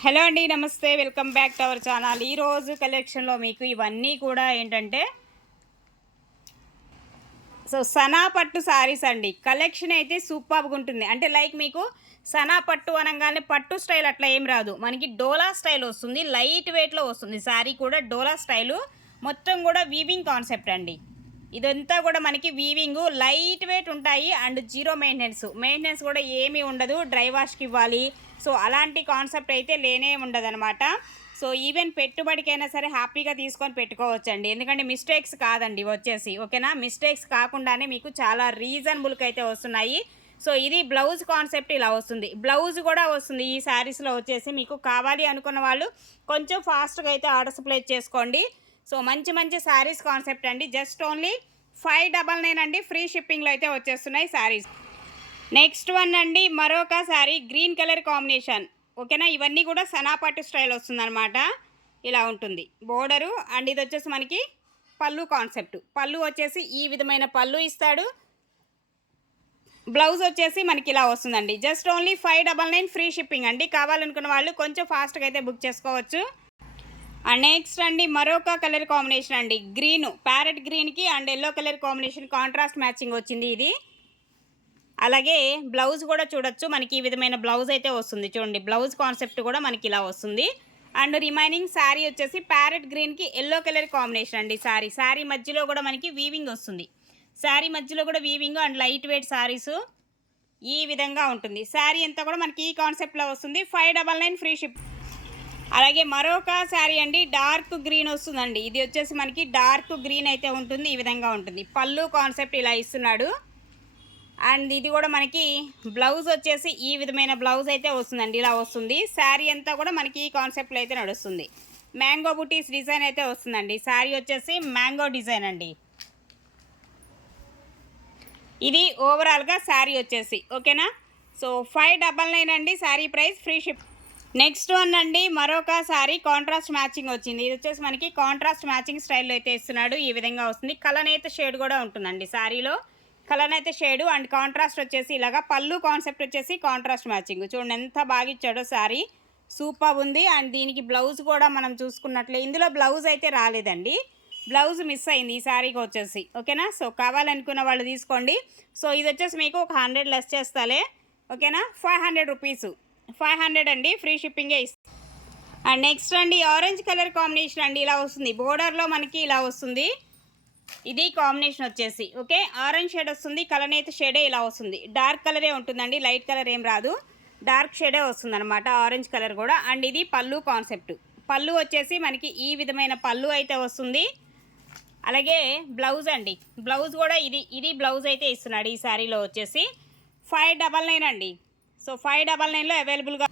Hello అండి, నమస్తే. Welcome back to our channel. ఈరోజు కలెక్షన్లో మీకు ఇవన్నీ కూడా ఏంటంటే సనా పట్టు శారీస్ అండి. కలెక్షన్ అయితే సూపర్గా ఉంటుంది. అంటే లైక్ మీకు సనా పట్టు అనగానే పట్టు స్టైల్ అట్లా ఏం రాదు, మనకి డోలా స్టైల్ వస్తుంది. లైట్ వెయిట్లో వస్తుంది శారీ కూడా. డోలా స్టైలు మొత్తం కూడా వీవింగ్ కాన్సెప్ట్ అండి. ఇదంతా కూడా మనకి వీవింగ్ లైట్ వెయిట్ ఉంటాయి అండ్ జీరో మెయింటెనెన్స్ కూడా ఏమీ ఉండదు. డ్రై వాష్కి ఇవ్వాలి, సో అలాంటి కాన్సెప్ట్ అయితే లేనే ఉండదు అనమాట. సో ఈవెన్ పెట్టుబడికైనా సరే హ్యాపీగా తీసుకొని పెట్టుకోవచ్చండి. ఎందుకంటే మిస్టేక్స్ కాదండి వచ్చేసి, ఓకేనా. మిస్టేక్స్ కాకుండానే మీకు చాలా రీజనబుల్కి అయితే వస్తున్నాయి. సో ఇది బ్లౌజ్ కాన్సెప్ట్ ఇలా వస్తుంది. బ్లౌజ్ కూడా వస్తుంది ఈ శారీస్లో వచ్చేసి. మీకు కావాలి అనుకున్న వాళ్ళు కొంచెం ఫాస్ట్గా అయితే ఆర్డర్స్ ప్లేస్ చేసుకోండి. సో మంచి మంచి శారీస్ కాన్సెప్ట్ అండి. జస్ట్ ఓన్లీ 599 అండి. ఫ్రీ షిప్పింగ్లో అయితే వచ్చేస్తున్నాయి శారీస్. నెక్స్ట్ వన్ అండి, మరొక శారీ గ్రీన్ కలర్ కాంబినేషన్, ఓకేనా. ఇవన్నీ కూడా సనా పట్టు స్టైల్ వస్తుందన్నమాట. ఇలా ఉంటుంది బోర్డరు. అండ్ ఇది వచ్చేసి మనకి పళ్ళు కాన్సెప్ట్. పళ్ళు వచ్చేసి ఈ విధమైన పళ్ళు ఇస్తాడు. బ్లౌజ్ వచ్చేసి మనకి ఇలా వస్తుందండి. జస్ట్ ఓన్లీ 599 ఫ్రీ షిప్పింగ్ అండి. కావాలనుకున్న వాళ్ళు కొంచెం ఫాస్ట్గా అయితే బుక్ చేసుకోవచ్చు. అండ్ నెక్స్ట్ అండి, మరొక కలర్ కాంబినేషన్ అండి. గ్రీన్, ప్యారెట్ గ్రీన్కి and yellow colour combination contrast matching వచ్చింది ఇది. అలాగే బ్లౌజ్ కూడా చూడొచ్చు, మనకి ఈ విధమైన బ్లౌజ్ అయితే వస్తుంది. చూడండి, బ్లౌజ్ కాన్సెప్ట్ కూడా మనకి ఇలా వస్తుంది. అండ్ రిమైనింగ్ శారీ వచ్చేసి ప్యారెట్ గ్రీన్కి ఎల్లో కలర్ కాంబినేషన్ అండి. శారీ మధ్యలో కూడా మనకి వీవింగ్ వస్తుంది. శారీ మధ్యలో కూడా weaving and light weight saris ఈ విధంగా ఉంటుంది. శారీ అంతా కూడా మనకి ఈ కాన్సెప్ట్లో వస్తుంది. 599 ఫ్రీ షిప్. అలాగే మరొక శారీ అండి, డార్క్ గ్రీన్ వస్తుందండి. ఇది వచ్చేసి మనకి డార్క్ గ్రీన్ అయితే ఉంటుంది. ఈ విధంగా ఉంటుంది. పళ్ళు కాన్సెప్ట్ ఇలా ఇస్తున్నాడు. అండ్ ఇది కూడా మనకి బ్లౌజ్ వచ్చేసి ఈ విధమైన బ్లౌజ్ అయితే వస్తుందండి. ఇలా వస్తుంది. శారీ అంతా కూడా మనకి ఈ కాన్సెప్ట్లో అయితే నడుస్తుంది. మ్యాంగో బుటీస్ డిజైన్ అయితే వస్తుందండి. శారీ వచ్చేసి మ్యాంగో డిజైన్ అండి. ఇది ఓవరాల్గా శారీ వచ్చేసి, ఓకేనా. సో 599 అండి sari price, free ship. Next one అండి, మరొక శారీ కాంట్రాస్ట్ మ్యాచింగ్ వచ్చింది. ఇది వచ్చేసి మనకి కాంట్రాస్ట్ మ్యాచింగ్ స్టైల్లో అయితే ఇస్తున్నాడు. ఈ విధంగా వస్తుంది. కలనైతే షేడ్ కూడా ఉంటుందండి శారీలో. కలనైతే షేడు అండ్ కాంట్రాస్ట్ వచ్చేసి ఇలాగా. పళ్ళు కాన్సెప్ట్ వచ్చేసి కాంట్రాస్ట్ మ్యాచింగ్. చూడండి ఎంత బాగా ఇచ్చాడో శారీ, సూపర్ ఉంది. అండ్ దీనికి బ్లౌజ్ కూడా మనం చూసుకున్నట్లే ఇందులో బ్లౌజ్ అయితే రాలేదండి. బ్లౌజ్ మిస్ అయింది ఈ శారీకి వచ్చేసి, ఓకేనా. సో కావాలనుకున్న వాళ్ళు తీసుకోండి. సో ఇది వచ్చేసి మీకు ఒక 100 లెస్ చేస్తాలే, ఓకేనా. 500 రూపీస్, 500 అండి. ఫ్రీ షిప్పింగే ఇస్తుంది. అండ్ నెక్స్ట్ అండి, ఆరెంజ్ కలర్ కాంబినేషన్ అండి. ఇలా వస్తుంది. బోర్డర్లో మనకి ఇలా వస్తుంది. ఇది కాంబినేషన్ వచ్చేసి, ఓకే. ఆరెంజ్ షేడ్ వస్తుంది. కలర్ అయితే షేడే ఇలా వస్తుంది. డార్క్ కలరే ఉంటుందండి, లైట్ కలర్ ఏం రాదు. డార్క్ షేడే వస్తుంది అనమాట ఆరెంజ్ కలర్ కూడా. అండ్ ఇది పళ్ళు కాన్సెప్ట్. పళ్ళు వచ్చేసి మనకి ఈ విధమైన పళ్ళు అయితే వస్తుంది. అలాగే బ్లౌజ్ అండి. బ్లౌజ్ కూడా ఇది బ్లౌజ్ అయితే ఇస్తున్నాడు ఈ శారీలో వచ్చేసి. 599 అండి. సో 599లో అవైలబుల్గా.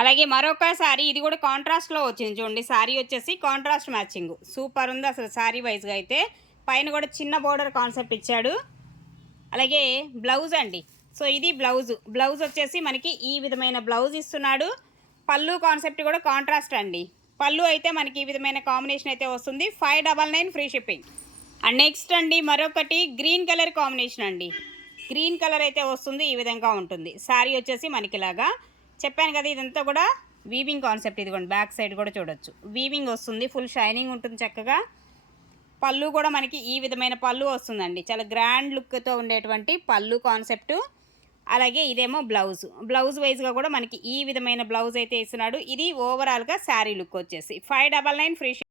అలాగే మరొక శారీ, ఇది కూడా కాంట్రాస్ట్లో వచ్చింది. చూడండి, శారీ వచ్చేసి కాంట్రాస్ట్ మ్యాచింగ్ సూపర్ ఉంది అసలు శారీ వైజ్గా అయితే. పైన కూడా చిన్న బోర్డర్ కాన్సెప్ట్ ఇచ్చాడు. అలాగే బ్లౌజ్ అండి. సో ఇది బ్లౌజ్ వచ్చేసి మనకి ఈ విధమైన బ్లౌజ్ ఇస్తున్నాడు. పళ్ళు కాన్సెప్ట్ కూడా కాంట్రాస్ట్ అండి. పళ్ళు అయితే మనకి ఈ విధమైన కాంబినేషన్ అయితే వస్తుంది. 599 ఫ్రీ షిప్పింగ్. అండ్ నెక్స్ట్ అండి, మరొకటి గ్రీన్ కలర్ కాంబినేషన్ అండి. గ్రీన్ కలర్ అయితే వస్తుంది. ఈ విధంగా ఉంటుంది శారీ వచ్చేసి మనకి ఇలాగా. చెప్పాను కదా, ఇదంతా కూడా వీవింగ్ కాన్సెప్ట్. ఇదిగోండి, బ్యాక్ సైడ్ కూడా చూడొచ్చు, వీవింగ్ వస్తుంది. ఫుల్ షైనింగ్ ఉంటుంది చక్కగా. పళ్ళు కూడా మనకి ఈ విధమైన పళ్ళు వస్తుందండి. చాలా గ్రాండ్ లుక్తో ఉండేటువంటి పళ్ళు కాన్సెప్టు. అలాగే ఇదేమో బ్లౌజ్ వైజ్గా కూడా మనకి ఈ విధమైన బ్లౌజ్ అయితే ఇస్తున్నాడు. ఇది ఓవరాల్గా శారీ లుక్ వచ్చేసి 599 ఫ్రీ.